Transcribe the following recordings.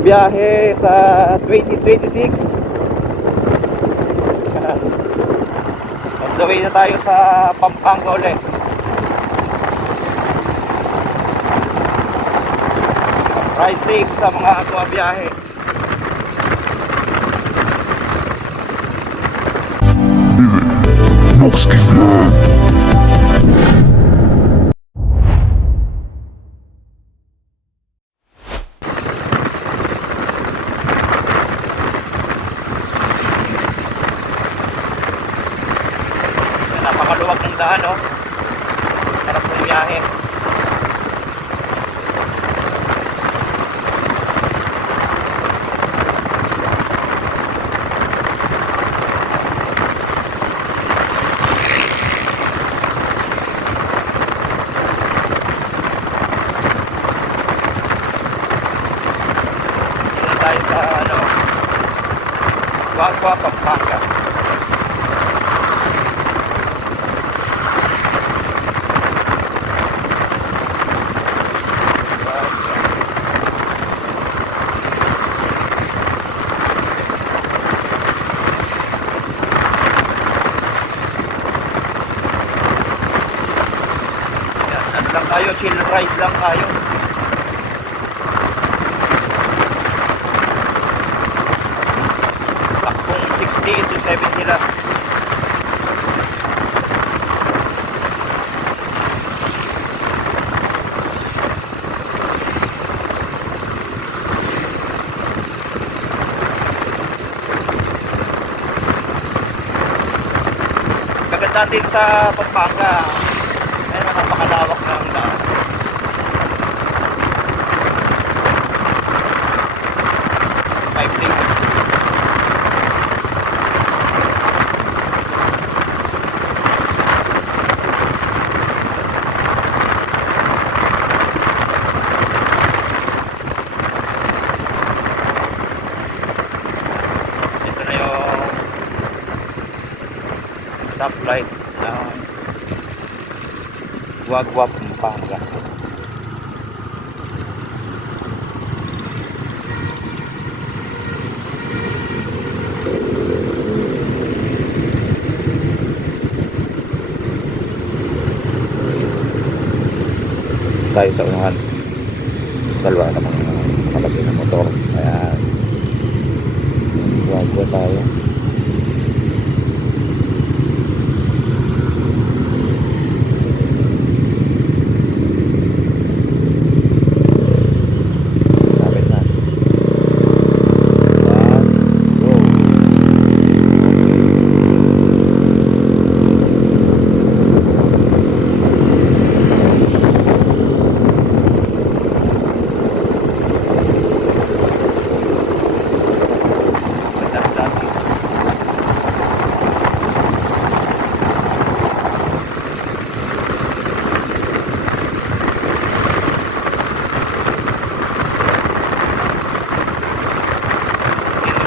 biyahe sa 2026. On the way na tayo sa Pampanga ulit. Ride safe sa mga bumabiyahe. Moxky Vlog. Napakaluwag ng daan, oh. Sarap ng biyahe. Dito tayo sa Guagua, Pampanga. Lang tayo, chill ride lang tayo. Takbong 60 to 70 lang. Maganda din sa Pampanga. Ay, napakalawak ng daan. Five lanes. Ito na yung stoplight ng Guagua, Pampanga. Tayo sa unahan. Dalawa namang nakalagay ng motor. Ayan. Guagua tayo.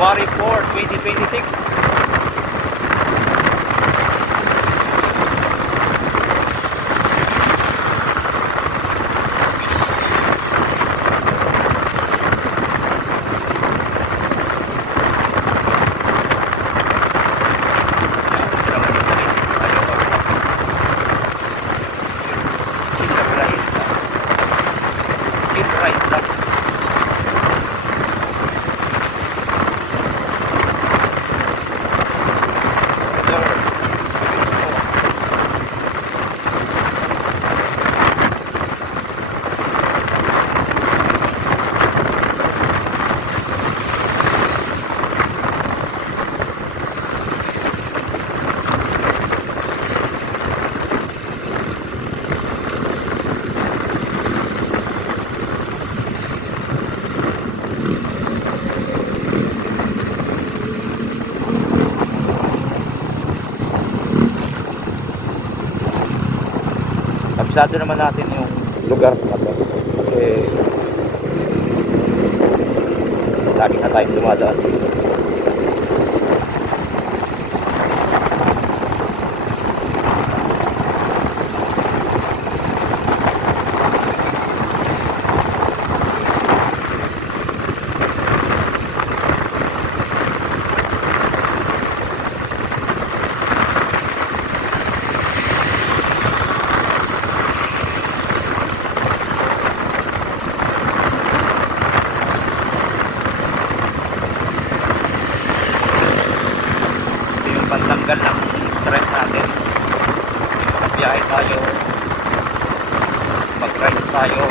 January 4, 2026. Kabisado naman natin yung lugar na to kasi lagi na tayong dumadaan dito.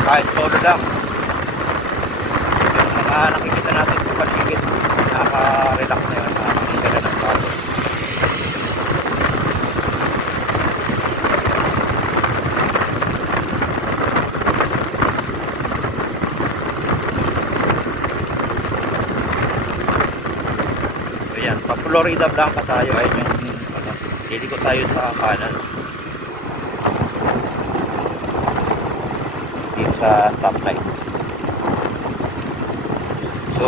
kahit solo lang. Yung mga nakikita natin sa paligid, nakaka-relax na yun, nakakita na ng bago. So yan, pa Florida Blanca tayo, ayun yung ano, liliko tayo sa kanan. Dito sa stoplight. So,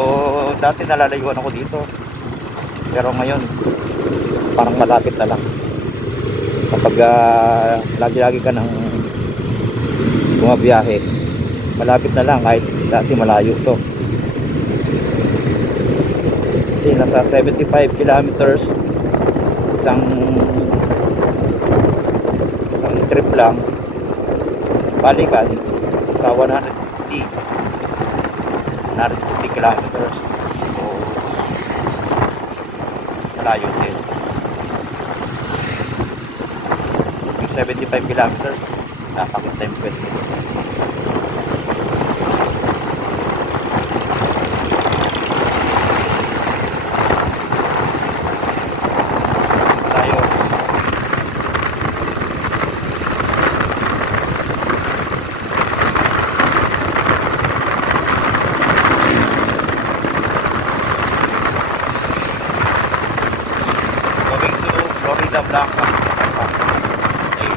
dati nalalayuan ako dito. Pero ngayon, parang malapit na lang. Kapag lagi-lagi ka nang bumabiyahe, malapit na lang kahit dati malayo to. Kasi nasa 75 kilometers isang trip lang. Balikan sa 150 kilometers. So, malayo din. Yung 75 kilometers, nasa time 20. Tayo. Going to Florida Blanca. Hey.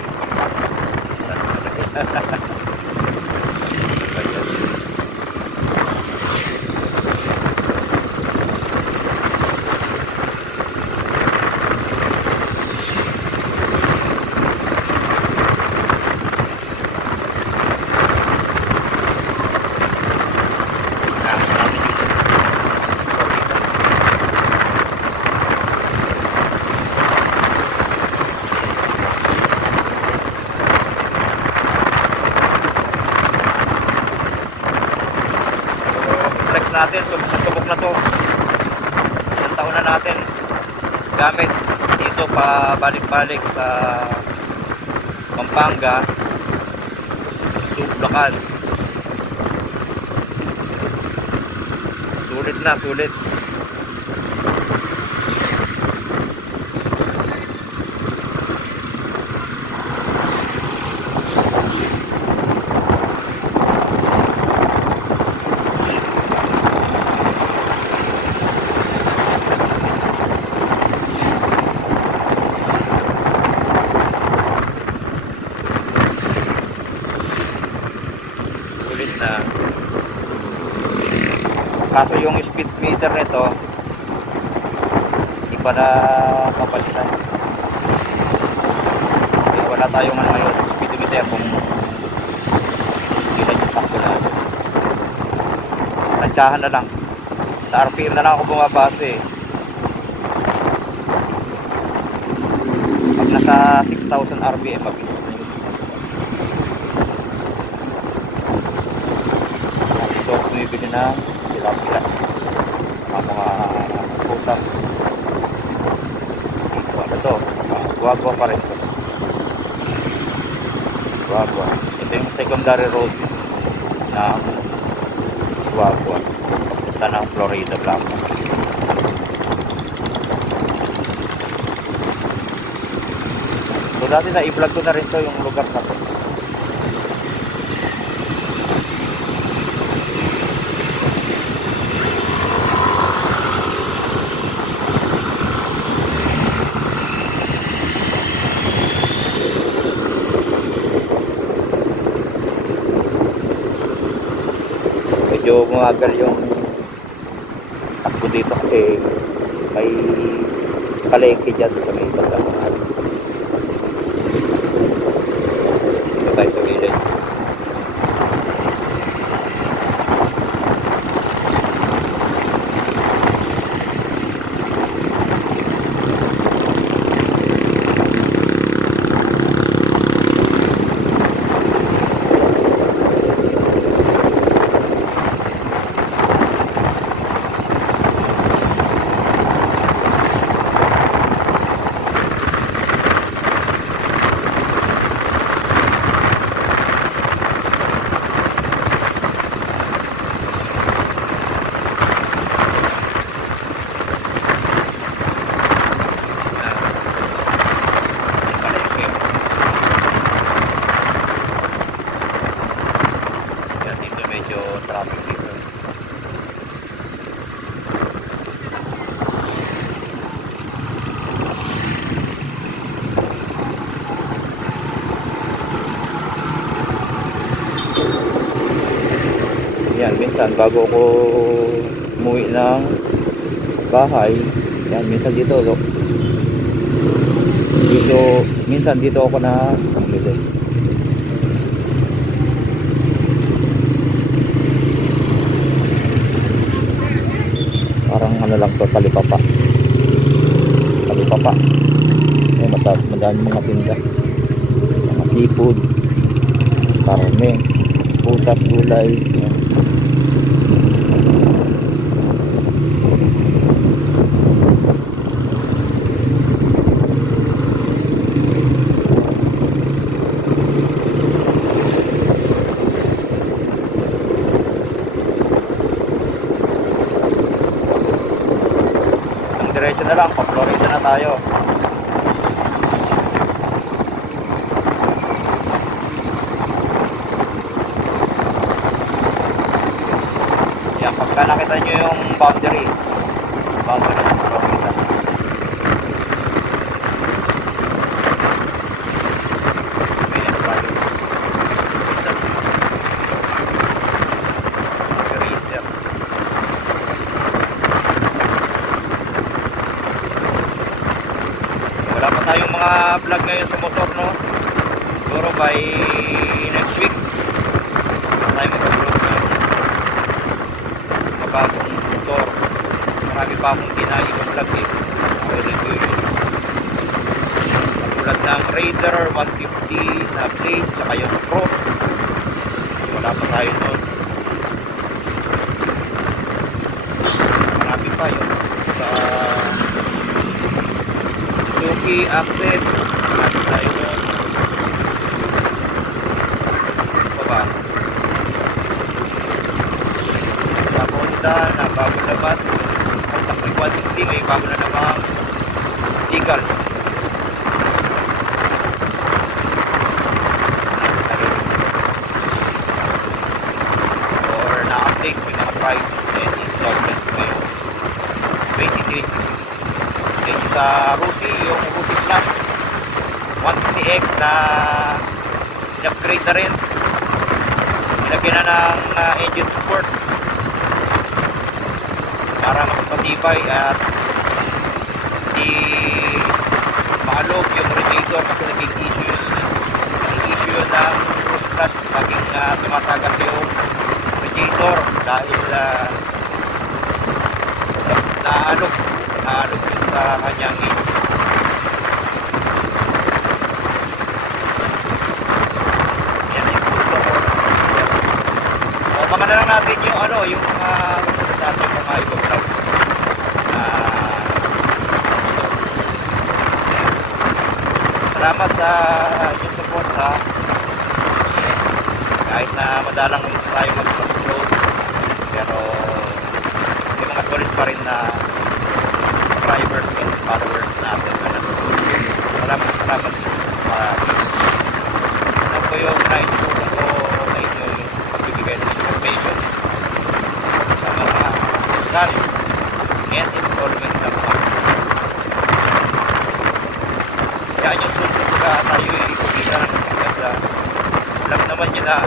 Natin, subok na to. Ilang taon na natin gamit dito pa balik-balik sa Pampanga to Bulacan. Sulit na, sulit. Na kaso yung speed meter nito hindi pa na kapalitan, kaya wala tayong ano ngayon speed meter kung ilan yung takbo natin. Tansyahan na lang, sa RPM na lang ako bumabase. Pag nasa 6,000 RPM mabilis na yun. So, bumibili na tilapia, mga putas dito. Ano to? Guagua pa rin to. Guagua. Ito yung secondary road na Guagua, papunta ng Florida Blanca. So dati na i-vlog ko na rin to, yung lugar na to. Medyo magal yung takbo dito kasi may palengke dyan sa may pagkakas. Dito tayo sa gilid. minsan bago ako umuwi ng bahay, yan, minsan dito minsan dito ako na bumili. Parang ano lang to, talipapa. Eh, madami mga tinda, mga seafood, karne, putas, gulay, yan. Diretso na lang, pa-Florida na tayo. Yan, pagka nakita nyo yung boundary ng Florida. Ayan tayo. Racer. Wala pa tayong mga vlog ngayon sa motor, no? Siguro by next week tayo mag-upload na mabagong motor. Marami pa akong ginagawa vlog eh. Review yun. Katulad ng Raider 150 na plate, tsaka yung Pro. Wala pa tayo nun. Marami pa yun. Sa Suzuki Access, marami tayo nun. Ano ba? Sa Honda na bago labas, Contact 160, may bago na namang Eagles. Or na-update yung mga price and installment ngayon 2026. Thank you sa Rusi, yung Rusi Plus 150X na in-upgrade na rin. Nilagyan na ng engine support para mas matibay at di maalog yung radiator kasi naging-issue yun ng Rusi Plus paging tumatagas yung radiator dahil naalog yun sa kanyang engine. Yan yung punto ko. O baka na lang natin yung yung mga susunod natin mga i-vlog. Salamat sa inyong support ha. Kahit na madalang tayo mag-upload, pero may mga solid pa rin na subscribers and followers natin. Salamat. Alam ko yung naitutulong ko sa inyo yung pagbibigay ng information sa mga cash and installment na mga. Kaya yung susunod ka tayo ikukita ng maganda. Alam naman nyo na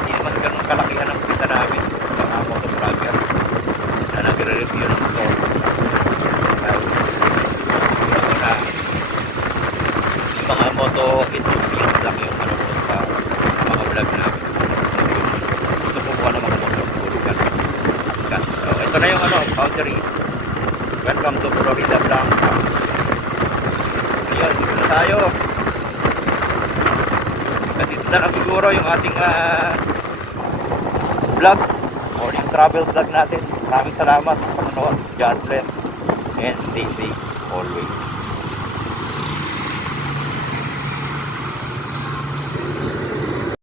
hindi naman ganun kalakihan ang kita namin mga motovlogger na nagre-review ng motor. Mga moto enthusiast lang yung sa mga vlog na gusto ko ng mga moto pulugan. So, ito na yung boundary. Welcome to Florida Blanca. Ayun, dito na tayo. Dito na lang siguro yung ating vlog or yung travel vlog natin. Maraming salamat sa panonood. God bless and stay safe always.